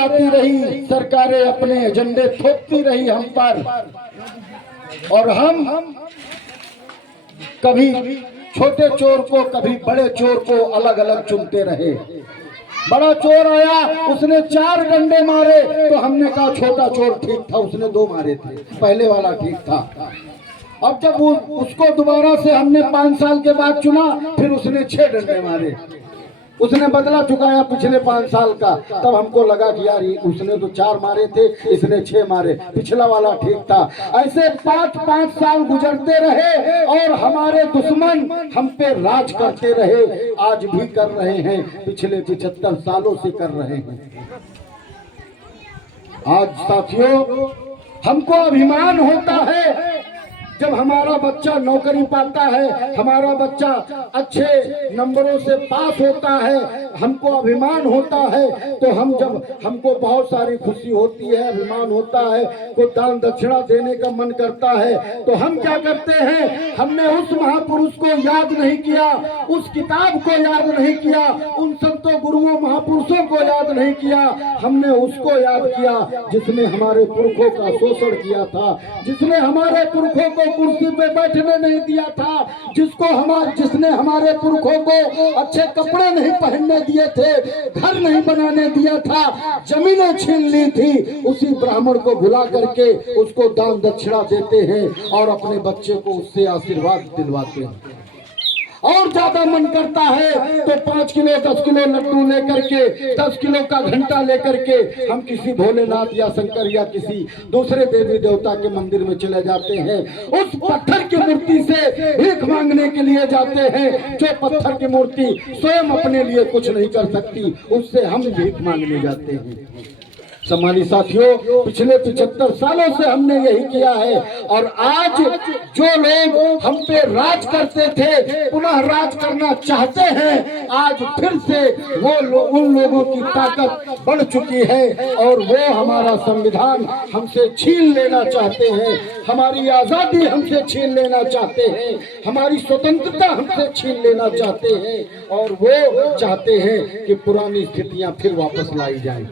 आती रही, सरकारें अपने एजेंडे थोपती रही हम पर, और हम कभी छोटे चोर को कभी बड़े चोर को अलग अलग चुनते रहे। बड़ा चोर आया, उसने 4 डंडे मारे तो हमने कहा छोटा चोर ठीक था, उसने 2 मारे थे, पहले वाला ठीक था। अब जब उसको दोबारा से हमने 5 साल के बाद चुना, फिर उसने 6 डंडे मारे, उसने बदला चुकाया पिछले 5 साल का। तब हमको लगा कि यार उसने तो 4 मारे थे, इसने 6 मारे, पिछला वाला ठीक था। ऐसे 5-5 साल गुजरते रहे और हमारे दुश्मन हम पे राज करते रहे, आज भी कर रहे हैं, पिछले 75 सालों से कर रहे हैं। आज साथियों, हमको अभिमान होता है जब हमारा बच्चा नौकरी पाता है, हमारा बच्चा अच्छे नंबरों से पास होता है, हमको अभिमान होता है। तो हम जब हमको बहुत सारी खुशी होती है, अभिमान होता है, को दान दक्षिणा देने का मन करता है, तो हम क्या करते हैं, हमने उस महापुरुष को याद नहीं किया, उस किताब को याद नहीं किया, उन संतों गुरुओं महापुरुषों को याद नहीं किया, हमने उसको याद किया जिसने हमारे पुरखों का शोषण किया था, जिसने हमारे पुरखों को कुर्सी पे बैठने नहीं दिया था, जिसने हमारे पुरखों को अच्छे कपड़े नहीं पहनने दिए थे, घर नहीं बनाने दिया था, जमीनें छीन ली थी, उसी ब्राह्मण को भुला करके उसको दान दक्षिणा देते हैं और अपने बच्चे को उससे आशीर्वाद दिलवाते हैं। और ज्यादा मन करता है तो 5 किलो 10 किलो लड्डू लेकर के, 10 किलो का घंटा लेकर के हम किसी भोलेनाथ या शंकर या किसी दूसरे देवी देवता के मंदिर में चले जाते हैं। उस पत्थर की मूर्ति से भीख मांगने के लिए जाते हैं, जो पत्थर की मूर्ति स्वयं अपने लिए कुछ नहीं कर सकती, उससे हम भीख मांगने जाते हैं। सम्मानित साथियों, पिछले 75 सालों से हमने यही किया है, और आज जो लोग हम पे राज करते थे, पुनः राज करना चाहते हैं, आज फिर से उन लोगों की ताकत बढ़ चुकी है और वो हमारा संविधान हमसे छीन लेना चाहते हैं, हमारी आजादी हमसे छीन लेना चाहते हैं, हमारी स्वतंत्रता हमसे छीन लेना चाहते हैं, और वो चाहते हैं कि पुरानी स्थितियां फिर वापस लाई जाएं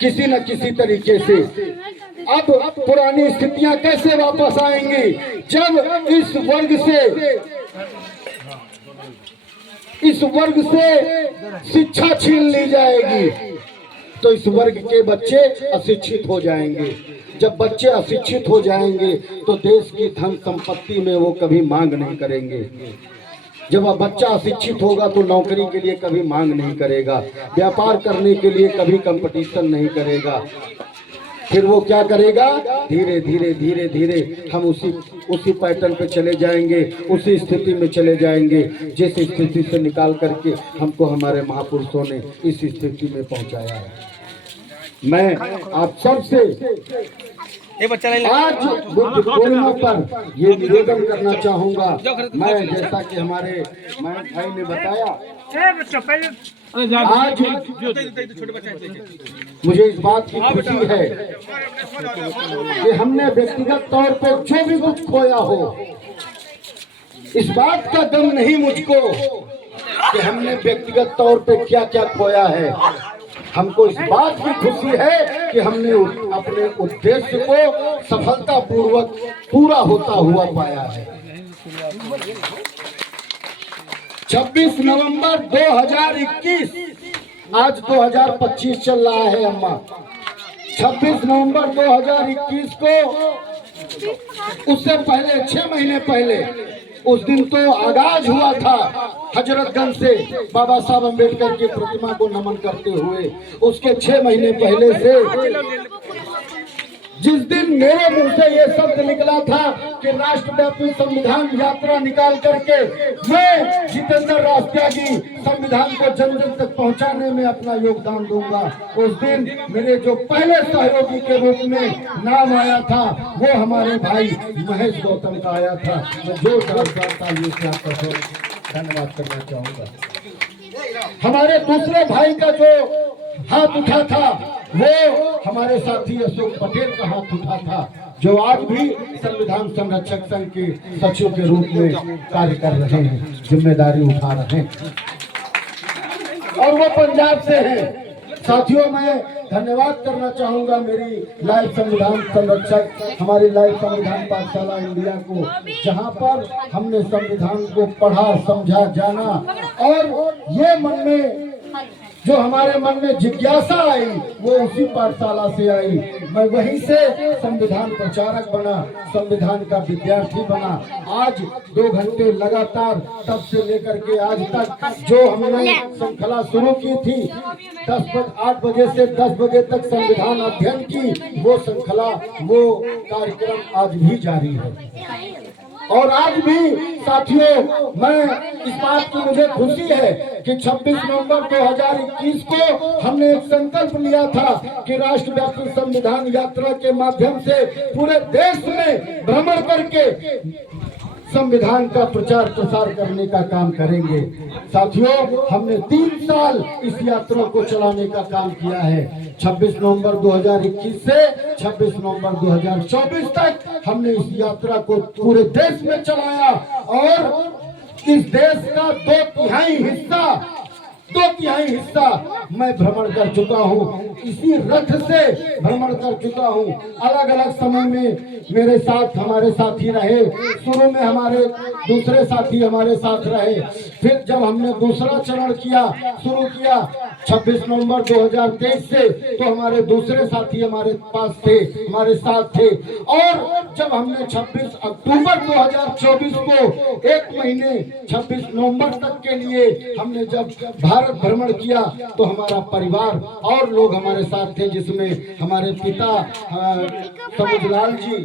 किसी न किसी तरीके से। अब पुरानी स्थितियां कैसे वापस आएंगी, जब इस वर्ग से शिक्षा छीन ली जाएगी, तो इस वर्ग के बच्चे अशिक्षित हो जाएंगे। जब बच्चे अशिक्षित हो जाएंगे तो देश की धन संपत्ति में वो कभी मांग नहीं करेंगे। जब बच्चा अशिक्षित होगा तो नौकरी के लिए कभी मांग नहीं करेगा, व्यापार करने के लिए कभी कंपटीशन नहीं करेगा। फिर वो क्या करेगा, धीरे धीरे धीरे धीरे हम उसी पैटर्न पे चले जाएंगे, उसी स्थिति में चले जाएंगे जिस स्थिति से निकाल करके हमको हमारे महापुरुषों ने इस स्थिति में पहुंचाया है। मैं आप सबसे आज बुद्ध पूर्णिमा पर ये निवेदन करना चाहूंगा। मैं जैसा कि हमारे भाई ने बताया, आज मुझे इस बात की खुशी है कि हमने व्यक्तिगत तौर पर जो भी कुछ खोया हो, इस बात का गम नहीं मुझको कि हमने व्यक्तिगत तौर पे क्या क्या खोया है। हमको इस बात की खुशी है कि हमने अपने उद्देश्य को सफलतापूर्वक पूरा होता हुआ पाया है। 26 नवंबर 2021, आज 2025 चल रहा है अम्मा। 26 नवंबर 2021 को, उससे पहले 6 महीने पहले, उस दिन तो आगाज हुआ था हजरतगंज से बाबा साहब अम्बेडकर की प्रतिमा को नमन करते हुए। उसके 6 महीने पहले से जिस दिन मेरे मुंह से ये शब्द निकला था कि राष्ट्रव्यापी संविधान यात्रा निकाल करके मैं जितेंद्र राष्ट्रत्यागी संविधान को जन जन तक पहुंचाने में अपना योगदान दूंगा, उस दिन मेरे जो पहले सहयोगी के रूप में नाम आया था वो हमारे भाई महेश गौतम का आया था। मैं जोरदार तालियों से आपका धन्यवाद करना चाहूंगा। हमारे दूसरे भाई का जो हाथ उठा था वो हमारे साथी अशोक पटेल का हाथ उठा था, जो आज भी संविधान संरक्षक संघ के सचिव के रूप में कार्य कर रहे हैं, जिम्मेदारी उठा रहे हैं, और वो पंजाब से हैं। साथियों, मैं धन्यवाद करना चाहूंगा मेरी लाइव संविधान संरक्षक, हमारी लाइव संविधान पाठशाला इंडिया को, जहां पर हमने संविधान को पढ़ा, समझा, जाना, और ये मन में जो हमारे मन में जिज्ञासा आई वो उसी पाठशाला से आई। मैं वहीं से संविधान प्रचारक बना, संविधान का विद्यार्थी बना। आज 2 घंटे लगातार तब से लेकर के आज तक जो हमने श्रृंखला शुरू की थी 8 बजे से 10 बजे तक संविधान अध्ययन की, वो श्रृंखला, वो कार्यक्रम आज भी जारी है। और आज भी साथियों, मैं इस बात की मुझे खुशी है कि 26 नवंबर 2021 को हमने एक संकल्प लिया था कि राष्ट्रव्यापी संविधान यात्रा के माध्यम से पूरे देश में भ्रमण करके संविधान का प्रचार प्रसार करने का काम करेंगे। साथियों, हमने 3 साल इस यात्रा को चलाने का काम किया है। 26 नवंबर 2021 से 26 नवंबर 2024 तक हमने इस यात्रा को पूरे देश में चलाया और इस देश का 2/3 हिस्सा मैं भ्रमण कर चुका हूँ। इसी रथ से भ्रमण कर चुका हूँ। अलग अलग समय में मेरे साथ हमारे साथी रहे। शुरू में हमारे दूसरे साथी हमारे साथ रहे, फिर जब हमने दूसरा चरण शुरू किया 26 नवंबर 2023 से, तो हमारे दूसरे साथी हमारे पास थे, हमारे साथ थे। और जब हमने 26 अक्टूबर 2024 को 1 महीने 26 नवंबर तक के लिए हमने जब भारत भ्रमण किया, तो हमारा परिवार और लोग हमारे साथ थे, जिसमें हमारे पिता समझलाल जी